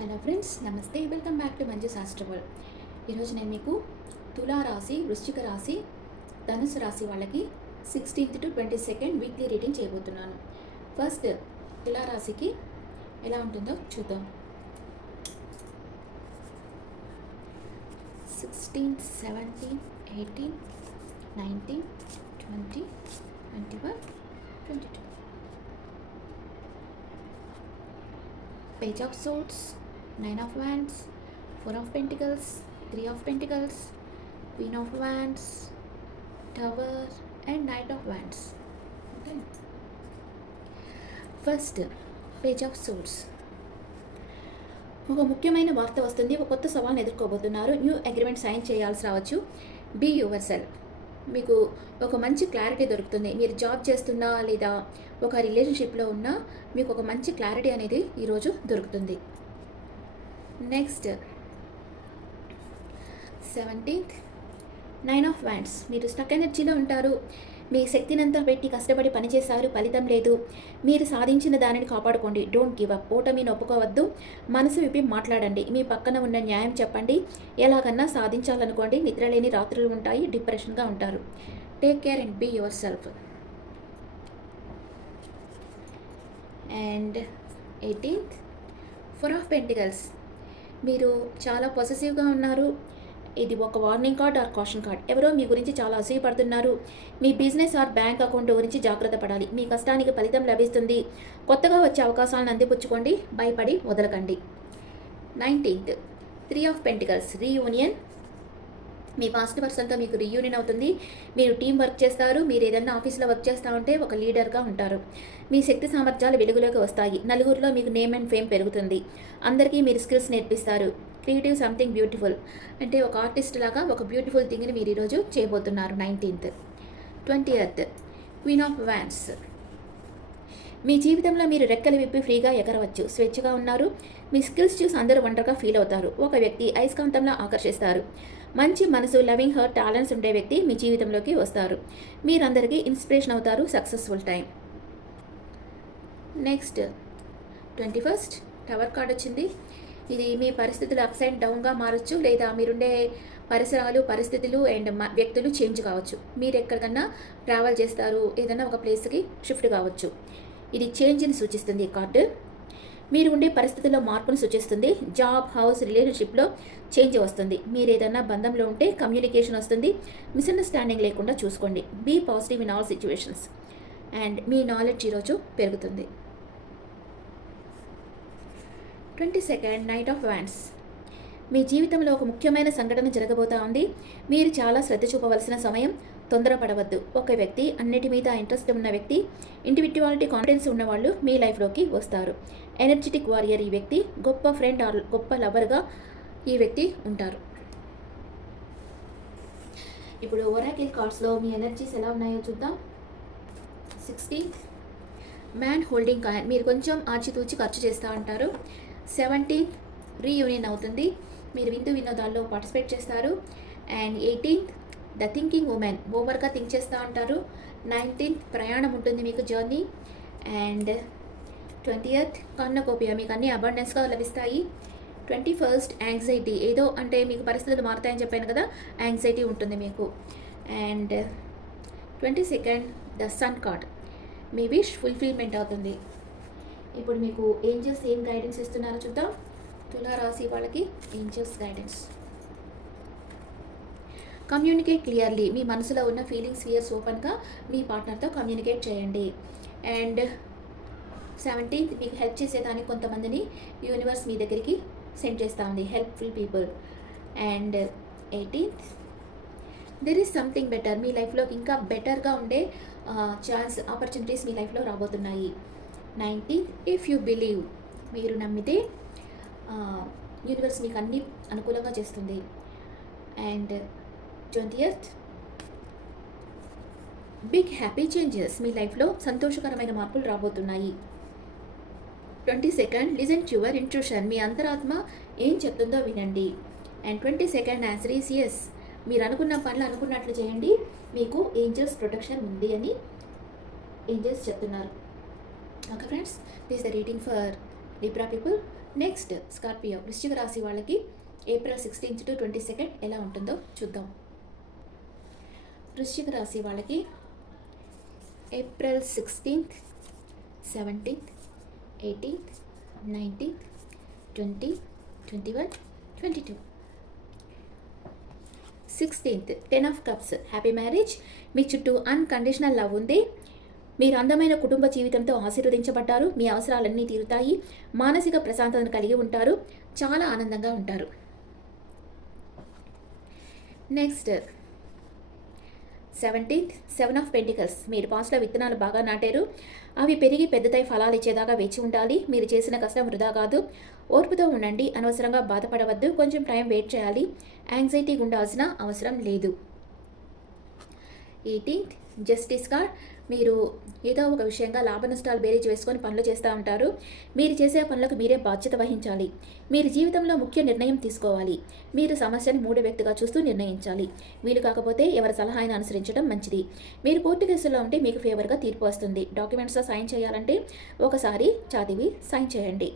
Hello friends నమస్తే. Welcome back to Manju శాస్త్రబల్ ఈరోజు నేను మీకు తులా రాశి వృశ్చిక రాశి ధనుసు రాశి వాళ్ళకి sixteenth to twenty second weekly reading చేయబోతున్నాను. ఫస్ట్ తులా రాశికి ఎలా ఉంటుందో చూద్దాం. Sixteen seventeen eighteen nineteen twenty twenty one twenty two page of swords. Nine of wands four of pentacles three of pentacles queen of wands tower and knight of wands okay first page of swords ఒక ముఖ్యమైన వార్త వస్తుంది. ఒక కొత్త సవాల్ని ఎదుర్కోబోతున్నారు. New agreement sign చేయాల్సి రావచ్చు. బీ యువర్ సెల్ఫ్ మీకు ఒక మంచి క్లారిటీ దొరుకుతుంది. మీరు జాబ్ చేస్తున్నా లేదా ఒక రిలేషన్షిప్లో ఉన్నా మీకు ఒక మంచి క్లారిటీ అనేది ఈరోజు దొరుకుతుంది. Next seventeenth nine of wands మీరు స్టక్ ఎనర్జీలో ఉంటారు. మీ శక్తినంతా పెట్టి కష్టపడి పనిచేశారు ఫలితం లేదు. మీరు సాధించిన దానిని కాపాడుకోండి. డోంట్ గివ్ అప్ ఓటమిని ఒప్పుకోవద్దు. మనసు విప్పి మాట్లాడండి. మీ పక్కన ఉన్న న్యాయం చెప్పండి. ఎలాగన్నా సాధించాలనుకోండి. నిద్రలేని రాత్రులు ఉంటాయి. డిప్రెషన్గా ఉంటారు. Take care and be yourself and eighteenth four of pentacles మీరు చాలా పొసెసివ్గా ఉన్నారు. ఇది ఒక warning card or caution card ఎవరో మీ గురించి చాలా అసూయపడుతున్నారు మీ బిజినెస్ ఆర్ బ్యాంక్ అకౌంట్ గురించి జాగ్రత్త పడాలి. మీ కష్టానికి ఫలితం లభిస్తుంది. కొత్తగా వచ్చే అవకాశాలను అందిపుచ్చుకోండి. భయపడి వదలకండి. Nineteenth three of pentacles reunion me past పర్సన్తో మీకు రీయూనియన్ అవుతుంది. మీరు టీం వర్క్ చేస్తారు. మీరు ఏదైనా ఆఫీస్లో వర్క్ చేస్తూ ఉంటే ఒక లీడర్గా ఉంటారు. మీ శక్తి సామర్థ్యాలు వెలుగులోకి వస్తాయి. నలుగురిలో మీకు నేమ్ అండ్ ఫేమ్ పెరుగుతుంది. అందరికీ మీరు స్కిల్స్ నేర్పిస్తారు. క్రియేటివ్ సంథింగ్ బ్యూటిఫుల్ అంటే ఒక ఆర్టిస్ట్ లాగా ఒక బ్యూటిఫుల్ థింగ్ని మీరు ఈరోజు చేయబోతున్నారు nineteenth twenty eighth queen of wands మీ జీవితంలో మీరు రెక్కలు విప్పి ఫ్రీగా ఎగరవచ్చు. స్వేచ్ఛగా ఉన్నారు. మీ స్కిల్స్ చూసి అందరూ వండర్గా ఫీల్ అవుతారు. ఒక వ్యక్తి అయస్కాంతంలో ఆకర్షిస్తారు. మంచి మనసు లవింగ్ హర్ టాలెంట్స్ ఉండే వ్యక్తి మీ జీవితంలోకి వస్తారు. మీరందరికీ ఇన్స్పిరేషన్ అవుతారు successful time next twenty first tower card వచ్చింది. ఇది మీ పరిస్థితులు అప్స్ అండ్ డౌన్గా మారచ్చు లేదా మీరుండే పరిసరాలు పరిస్థితులు అండ్ వ్యక్తులు చేంజ్ కావచ్చు. మీరు ఎక్కడికన్నా ట్రావెల్ చేస్తారు ఏదైనా ఒక ప్లేస్కి షిఫ్ట్ కావచ్చు. ఇది చేంజ్ని సూచిస్తుంది ఈ కార్డు మీరు ఉండే పరిస్థితుల్లో మార్పును సూచిస్తుంది. జాబ్ హౌస్ రిలేషన్షిప్లో చేంజ్ వస్తుంది. మీరు ఏదైనా బంధంలో ఉంటే కమ్యూనికేషన్ వస్తుంది. మిస్అండర్స్టాండింగ్ లేకుండా చూసుకోండి. Be positive in all situations. And me knowledge ఈరోజు పెరుగుతుంది. Twenty second knight of wands మీ జీవితంలో ఒక ముఖ్యమైన సంఘటన జరగబోతా ఉంది. మీరు చాలా శ్రద్ధ చూపవలసిన సమయం. తొందరపడవద్దు. ఒక వ్యక్తి అన్నిటి మీద ఇంట్రెస్ట్ ఉన్న వ్యక్తి ఇండివిజువాలిటీ కాన్ఫిడెన్స్ ఉన్నవాళ్ళు మీ లైఫ్లోకి వస్తారు. ఎనర్జెటిక్ వారియర్ ఈ వ్యక్తి గొప్ప ఫ్రెండ్ ఆర్ గొప్ప లవర్గా ఈ వ్యక్తి ఉంటారు. ఇప్పుడు ఒరాకిల్ కార్డ్స్లో మీ ఎనర్జీస్ ఎలా ఉన్నాయో చూద్దాం. సిక్స్టీన్త్ మ్యాన్ హోల్డింగ్ కాయన్ మీరు కొంచెం ఆచితూచి ఖర్చు చేస్తూ ఉంటారు. సెవెంటీన్త్ రీయూనియన్ అవుతుంది. మీరు విందు వినోదాల్లో పార్టిసిపేట్ చేస్తారు. And eighteenth the thinking women ఓవర్గా థింక్ చేస్తూ ఉంటారు. నైన్టీన్త్ ప్రయాణం ఉంటుంది మీకు journey and twenty eighth cornucopia మీకు అన్ని అబండెన్స్గా లభిస్తాయి. ట్వంటీ ఫస్ట్ యాంగ్జైటీ ఏదో అంటే మీకు పరిస్థితులు మారుతాయని చెప్పాను కదా యాంగ్జైటీ ఉంటుంది మీకు. And twenty second the sun card me wish fulfilment అవుతుంది. ఇప్పుడు మీకు ఏంజల్స్ ఏం గైడెన్స్ ఇస్తున్నారో చూద్దాం. తులారాశి వాళ్ళకి ఏంజల్స్ గైడెన్స్ కమ్యూనికేట్ క్లియర్లీ మీ మనసులో ఉన్న ఫీలింగ్స్ ఫియర్స్ ఓపెన్గా మీ పార్ట్నర్తో కమ్యూనికేట్ చేయండి. అండ్ సెవెంటీన్త్ మీకు హెల్ప్ చేసేదానికి కొంతమందిని యూనివర్స్ మీ దగ్గరికి సెండ్ చేస్తూ ఉంది helpful people and eighteenth there is something better మీ లైఫ్లో ఇంకా బెటర్గా ఉండే ఛాన్స్ ఆపర్చునిటీస్ మీ లైఫ్లో రాబోతున్నాయి. నైన్టీన్త్ ఇఫ్ యూ బిలీవ్ మీరు నమ్మితే యూనివర్స్ మీకు అన్ని అనుకూలంగా చేస్తుంది. And twentieth big happy changes మీ లైఫ్లో సంతోషకరమైన మార్పులు రాబోతున్నాయి. Twenty second listen your intrusion మీ అంతరాత్మ ఏం చెప్తుందో వినండి. And twenty second answer is yes మీరు అనుకున్న పనులు అనుకున్నట్లు చేయండి. మీకు ఏంజల్స్ ప్రొటెక్షన్ ఉంది అని ఏంజల్స్ చెప్తున్నారు. Okay friends this the reading for Libra people next Scorpio వృశ్చిక రాశి వాళ్ళకి April sixteenth to twenty second ఎలా ఉంటుందో చూద్దాం. వృశ్చిక రాశి వాళ్ళకి April sixteenth seventeenth eighteenth nineteenth twenty twenty one twenty two. Sixteenth ten of cups. Happy marriage. మీ చుట్టూ అన్కండిషనల్ లవ్ ఉంది. మీరు అందమైన కుటుంబ జీవితంతో ఆశీర్వదించబడ్డారు. మీ అవసరాలన్నీ తీరుతాయి. మానసిక ప్రశాంతతను కలిగి ఉంటారు. చాలా ఆనందంగా ఉంటారు. Next seventeenth seven of pentacles మీరు పాస్ట్లో విత్తనాలు బాగా నాటారు. అవి పెరిగి పెద్దదై ఫలాలు ఇచ్చేదాకా వేచి ఉండాలి. మీరు చేసిన కష్టం వృధా కాదు. ఓర్పుతో ఉండండి. అనవసరంగా బాధపడవద్దు. కొంచెం టైం వెయిట్ చేయాలి. యాంగ్జైటీ ఉండాల్సిన అవసరం లేదు. ఎయిటీన్త్ జస్టిస్గా మీరు ఏదో ఒక విషయంగా లాభ నష్టాలు బేరీజ్ వేసుకొని పనులు చేస్తూ ఉంటారు. మీరు చేసే పనులకు మీరే బాధ్యత వహించాలి. మీరు జీవితంలో ముఖ్య నిర్ణయం తీసుకోవాలి. మీరు సమస్యను మూడు వ్యక్తిగా చూస్తూ నిర్ణయించాలి. వీలు కాకపోతే ఎవరి సలహాను అనుసరించడం మంచిది. మీరు కోర్టు కేసులో ఉంటే మీకు ఫేవర్గా తీర్పు వస్తుంది. డాక్యుమెంట్స్లో సైన్ చేయాలంటే ఒకసారి చదివి సైన్ చేయండి.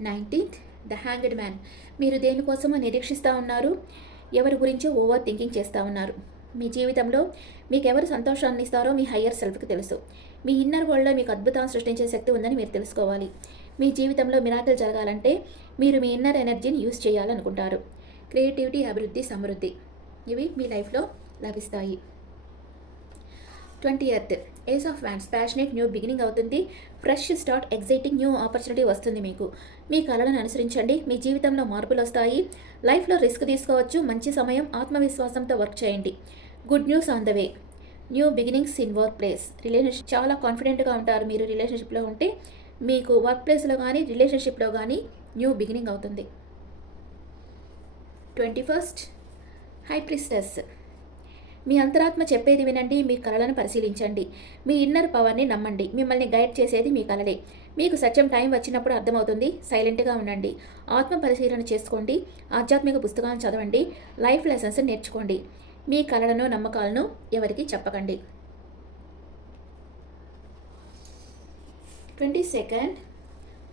Nineteenth the hanged man. మీరు దేనికోసమో నిరీక్షిస్తూ ఉన్నారు? ఎవరి గురించో ఓవర్ థింకింగ్ చేస్తూ ఉన్నారు. మీ జీవితంలో మీకు ఎవరు సంతోషాన్ని ఇస్తారో మీ హయ్యర్ సెల్ఫ్కి తెలుసు. మీ ఇన్నర్ వరల్డ్లో మీకు అద్భుతాన్ని సృష్టించే శక్తి ఉందని మీరు తెలుసుకోవాలి. మీ జీవితంలో మిరాకిల్ జరగాలంటే మీరు మీ ఇన్నర్ ఎనర్జీని యూజ్ చేయాలనుకుంటారు. క్రియేటివిటీ అభివృద్ధి సమృద్ధి ఇవి మీ లైఫ్లో లభిస్తాయి. Twentieth ace of wands passionate new beginning అవుతుంది. Fresh start exciting new opportunity వస్తుంది మీకు. మీ కళలను అనుసరించండి. మీ జీవితంలో మార్పులు వస్తాయి. లైఫ్లో రిస్క్ తీసుకోవచ్చు. మంచి సమయం ఆత్మవిశ్వాసంతో వర్క్ చేయండి. Good news on the way new beginnings in work place relationship చాలా కాన్ఫిడెంట్గా ఉంటారు మీరు రిలేషన్షిప్లో ఉంటే. మీకు వర్క్ ప్లేస్లో కానీ రిలేషన్షిప్లో కానీ న్యూ బిగినింగ్ అవుతుంది. ట్వంటీ ఫస్ట్ హై ప్రిస్టెస్ మీ అంతరాత్మ చెప్పేది వినండి మీ కళలను పరిశీలించండి. మీ ఇన్నర్ పవర్ని నమ్మండి. మిమ్మల్ని గైడ్ చేసేది మీ కళలే మీకు సత్యం టైం వచ్చినప్పుడు అర్థమవుతుంది. సైలెంట్గా ఉండండి. ఆత్మ పరిశీలన చేసుకోండి. ఆధ్యాత్మిక పుస్తకాలను చదవండి. లైఫ్ లెసన్స్ నేర్చుకోండి. మీ కళలను నమ్మకాలను ఎవరికి చెప్పకండి. Twenty second.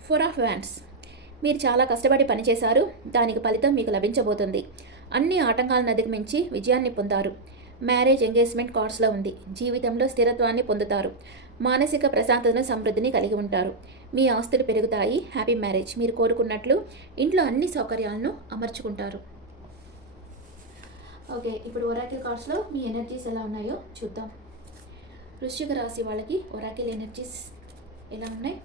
Four of wands మీరు చాలా కష్టపడి పనిచేశారు. దానికి ఫలితం మీకు లభించబోతుంది. అన్ని ఆటంకాలను అధిగమించి విజయాన్ని పొందారు. మ్యారేజ్ ఎంగేజ్మెంట్ కార్డ్స్లో ఉంది. జీవితంలో స్థిరత్వాన్ని పొందుతారు. మానసిక ప్రశాంతతను సమృద్ధిని కలిగి ఉంటారు. మీ ఆస్తులు పెరుగుతాయి. Happy marriage. మీరు కోరుకున్నట్లు ఇంట్లో అన్ని సౌకర్యాలను అమర్చుకుంటారు. ఓకే ఇప్పుడు ఒరాకిల్ కార్డ్స్లో మీ ఎనర్జీస్ ఎలా ఉన్నాయో చూద్దాం. వృశ్చిక రాశి వాళ్ళకి ఒరాకిల్ ఎనర్జీస్ ఎలా ఉన్నాయి?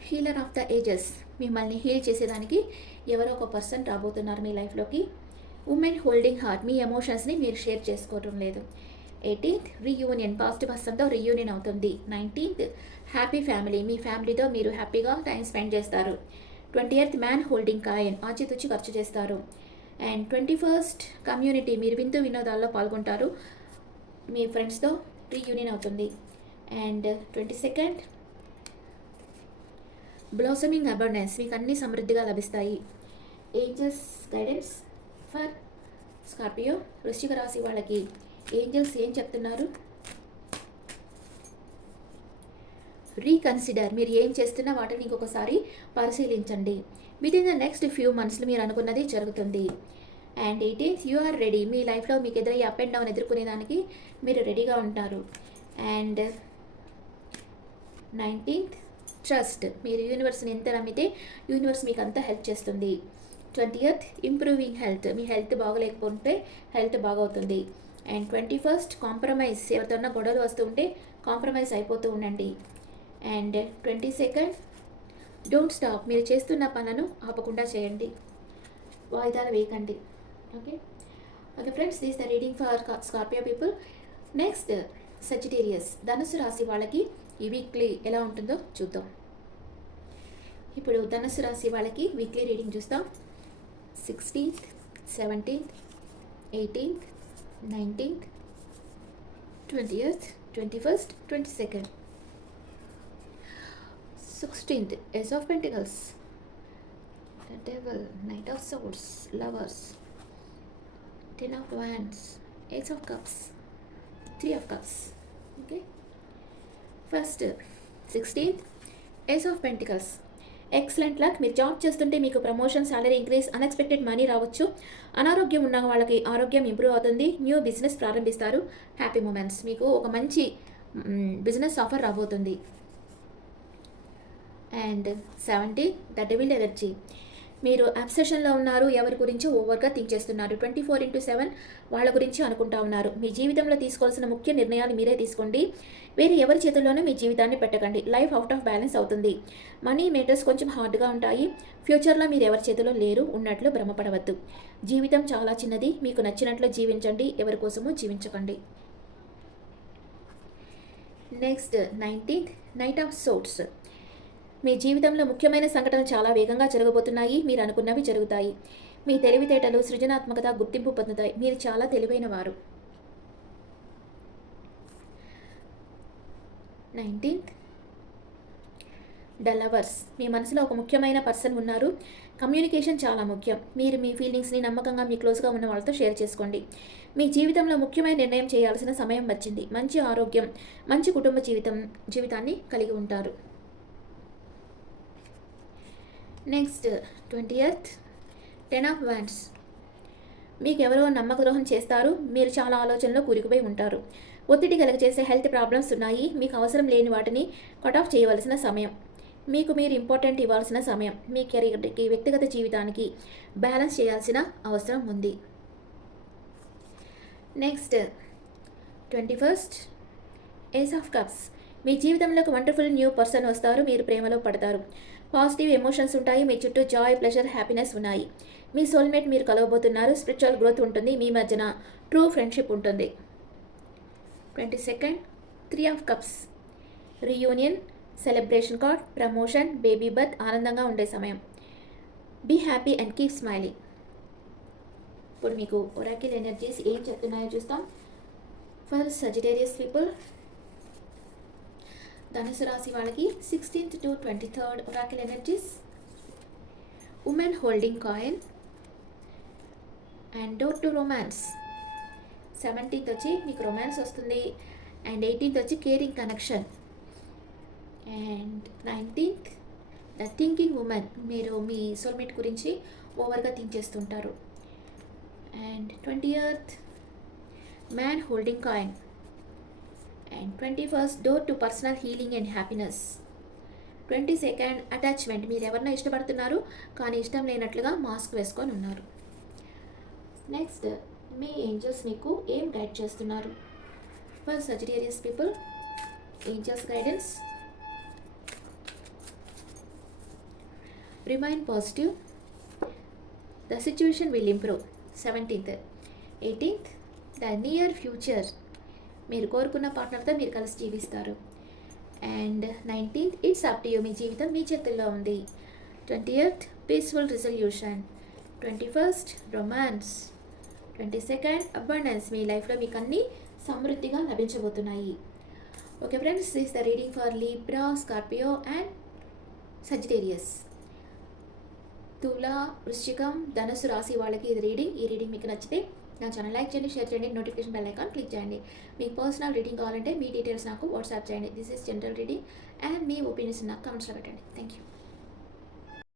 Healer of the ages. మిమ్మల్ని హీల్ చేసేదానికి ఎవరో ఒక పర్సన్ రాబోతున్నారు మీ లైఫ్లోకి. ఉమెన్ హోల్డింగ్ హార్ట్ మీ ఎమోషన్స్ని మీరు షేర్ చేసుకోవటం లేదు. ఎయిటీన్త్ రీయూనియన్ పాస్ట్ పర్సన్తో రీయూనియన్ అవుతుంది. నైన్టీన్త్ హ్యాపీ ఫ్యామిలీ మీ ఫ్యామిలీతో మీరు హ్యాపీగా టైం స్పెండ్ చేస్తారు. Twenty eighth man holding coin ఆచితూచి ఖర్చు చేస్తారు. అండ్ ట్వంటీ ఫస్ట్ కమ్యూనిటీ మీరు విందు వినోదాల్లో పాల్గొంటారు. మీ ఫ్రెండ్స్తో రీయూనియన్ అవుతుంది. And twenty second blossoming awareness మీకు అన్ని సమృద్ధిగా లభిస్తాయి. ఏంజల్స్ గైడెన్స్ ఫర్ స్కార్పియో వృశ్చిక రాశి వాళ్ళకి ఏంజల్స్ ఏం చెప్తున్నారు? రీకన్సిడర్ మీరు ఏం చేస్తున్నా వాటిని ఇంకొకసారి పరిశీలించండి. Within the next few మంత్స్లో మీరు అనుకున్నది జరుగుతుంది. And it is you are ready మీ లైఫ్లో మీకు ఎదురయ్యే అప్ అండ్ డౌన్ ఎదుర్కొనేదానికి మీరు రెడీగా ఉంటారు. అండ్ నైన్టీన్త్ ట్రస్ట్ మీరు యూనివర్స్ని ఎంత నమ్మితే యూనివర్స్ మీకు అంతా హెల్ప్ చేస్తుంది. ట్వంటీయత్ ఇంప్రూవింగ్ హెల్త్ మీ హెల్త్ బాగలేకపోతే హెల్త్ బాగవుతుంది. అండ్ ట్వంటీ ఫస్ట్ కాంప్రమైజ్ ఎవరితోన్నా గొడవలు వస్తుంటే కాంప్రమైజ్ అయిపోతూ ఉండండి. And twenty second don't stop మీరు చేస్తున్న పనులను ఆపకుండా చేయండి. వాయిదాలు వేయకండి. Okay okay friends this the reading for Scorpio people next Sagittarius ధనుసు రాశి వాళ్ళకి ఈ వీక్లీ ఎలా ఉంటుందో చూద్దాం. ఇప్పుడు ధనుసు రాశి వాళ్ళకి వీక్లీ రీడింగ్ చూస్తాం. 16th, 17th, 18th, 19th, 20th, 21st, 22nd. 16th, Ace of Pentacles, the Devil, Knight of Swords, Lovers, Ten of Wands, Ace of Cups, Three of Cups. Okay. First, 16th, Ace of Pentacles, excellent luck మీరు job చేస్తుంటే మీకు promotion salary increase unexpected money రావచ్చు. అనారోగ్యం ఉన్న వాళ్ళకి ఆరోగ్యం improve అవుతుంది. New business ప్రారంభిస్తారు. హ్యాపీ మూమెంట్స్ మీకు ఒక మంచి బిజినెస్ ఆఫర్ రాబోతుంది. And seventy the devil energy మీరు అబ్సెషన్లో ఉన్నారు ఎవరి గురించి ఓవర్గా థింక్ చేస్తున్నారు? ట్వంటీ ఫోర్ ఇంటూ సెవెన్ వాళ్ళ గురించి అనుకుంటా ఉన్నారు. మీ జీవితంలో తీసుకోవాల్సిన ముఖ్య నిర్ణయాలు మీరే తీసుకోండి. వేరే ఎవరి చేతుల్లోనూ మీ జీవితాన్ని పెట్టకండి. లైఫ్ అవుట్ ఆఫ్ బ్యాలెన్స్ అవుతుంది. మనీ మేటర్స్ కొంచెం హార్డ్గా ఉంటాయి. ఫ్యూచర్లో మీరు ఎవరి చేతిలో లేరు ఉన్నట్లు భ్రమపడవద్దు. జీవితం చాలా చిన్నది. మీకు నచ్చినట్లు జీవించండి. ఎవరి కోసమూ జీవించకండి. Next nineteenth knight of swords. మీ జీవితంలో ముఖ్యమైన సంఘటనలు చాలా వేగంగా జరగబోతున్నాయి మీరు అనుకున్నవి జరుగుతాయి. మీ తెలివితేటలు సృజనాత్మకత గుర్తింపు పొందుతాయి. మీరు చాలా తెలివైన వారు. నైన్టీన్త్. The lovers. మీ మనసులో ఒక ముఖ్యమైన పర్సన్ ఉన్నారు. కమ్యూనికేషన్ చాలా ముఖ్యం. మీరు మీ ఫీలింగ్స్ని నమ్మకంగా మీ క్లోజ్గా ఉన్న వాళ్ళతో షేర్ చేసుకోండి. మీ జీవితంలో ముఖ్యమైన నిర్ణయం చేయాల్సిన సమయం వచ్చింది. మంచి ఆరోగ్యం మంచి కుటుంబ జీవితం జీవితాన్ని కలిగి ఉంటారు. Next twenty eighth ten of wands మీకు ఎవరో నమ్మక ద్రోహం చేస్తారు మీరు చాలా ఆలోచనలో కూరుకుపోయి ఉంటారు. ఒత్తిడి కలగజేసే హెల్త్ ప్రాబ్లమ్స్ ఉన్నాయి మీకు అవసరం లేని వాటిని కట్ ఆఫ్ చేయవలసిన సమయం. మీకు మీరు ఇంపార్టెంట్ ఇవ్వాల్సిన సమయం మీ కెరీర్కి వ్యక్తిగత జీవితానికి బ్యాలెన్స్ చేయాల్సిన అవసరం ఉంది. Next twenty first ace of cups మీ జీవితంలోకి వండర్ఫుల్ న్యూ పర్సన్ వస్తారు మీరు ప్రేమలో పడతారు. పాజిటివ్ ఎమోషన్స్ ఉంటాయి మీ చుట్టూ జాయ్ ప్లెజర్ హ్యాపీనెస్ ఉన్నాయి. మీ సోల్మేట్ మీరు కలవబోతున్నారు స్పిరిచువల్ గ్రోత్ ఉంటుంది మీ మధ్యన ట్రూ ఫ్రెండ్షిప్ ఉంటుంది. Twenty second three of cups. Reunion celebration card promotion baby birth ఆనందంగా ఉండే సమయం. Be happy and keep smiling. ఇప్పుడు మీకు ఒరాకిల్ ఎనర్జీస్ ఏం చెప్తున్నాయో చూస్తాం. ఫర్ సజిటేరియస్ పీపుల్ ధనుసు రాశి వాళ్ళకి sixteenth to twenty third oracle energies women holding coin and door to romance seventeenth వచ్చి మీకు రొమాన్స్ వస్తుంది. అండ్ ఎయిటీన్త్ వచ్చి caring connection and nineteenth the thinking women మీరు మీ సోల్మేట్ గురించి ఓవర్గా థింక్ చేస్తుంటారు. And twenty eighth man holding coin and twenty first door to personal healing and happiness twenty second attachment మీరు ఎవరినో ఇష్టపడుతున్నారు కానీ ఇష్టం లేనట్లుగా మాస్క్ వేసుకొని ఉన్నారు. నెక్స్ట్ మీ ఏంజల్స్ మీకు ఏం గైడ్ చేస్తున్నారు? For Sagittarius people angels guidance remain positive the situation will improve seventeenth eighteenth the near future మీరు కోరుకున్న పార్ట్నర్తో మీరు కలిసి జీవిస్తారు. And nineteenth it's up to you. మీ జీవితం మీ చేతుల్లో ఉంది. Twenty eighth peaceful resolution twenty first romance twenty second abundance మీ లైఫ్లో మీకు అన్నీ సమృద్ధిగా లభించబోతున్నాయి. Okay friends this the reading for Libra Scorpio and Sagittarius తులా వృశ్చికం ధనుసు రాశి వాళ్ళకి ఇది రీడింగ్ ఈ రీడింగ్ మీకు నచ్చితే నా ఛానల్ లైక్ చేయండి షేర్ చేయండి నోటిఫికేషన్ బెల్ ఐకాన్ క్లిక్ చేయండి. మీకు పర్సనల్ రీడింగ్ కావాలంటే మీ డీటెయిల్స్ నాకు వాట్సాప్ చేయండి. This is general reading and me opinions నాకు కమెంట్స్లో పెట్టండి. Thank you